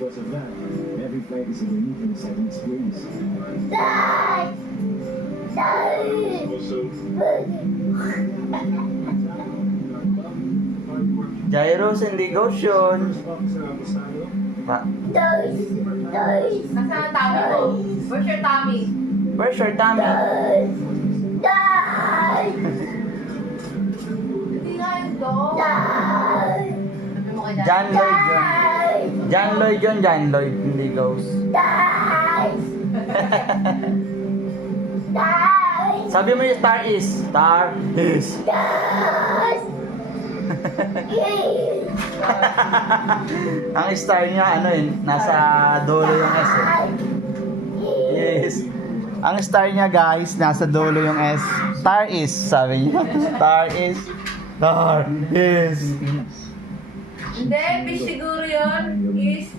because of that, every flight is a unique and exciting experience. Gyros and Ligosyon. Pa. Nasaan ang tummy mo? Where's your tummy? Where's your tummy? Hindi nga yun doon. Sabi mo kay Daddy. John Lloyd yun. John Lloyd yun, John Lloyd. Hindi ghost. Sabi mo yung star is. Star is. Ang star niya, ano yun, nasa dulo yung S eh. Yes. Ang star niya guys, nasa dulo yung S. Star is, sabi niya. Star is. Star is. Hindi, fish siguro yun. Is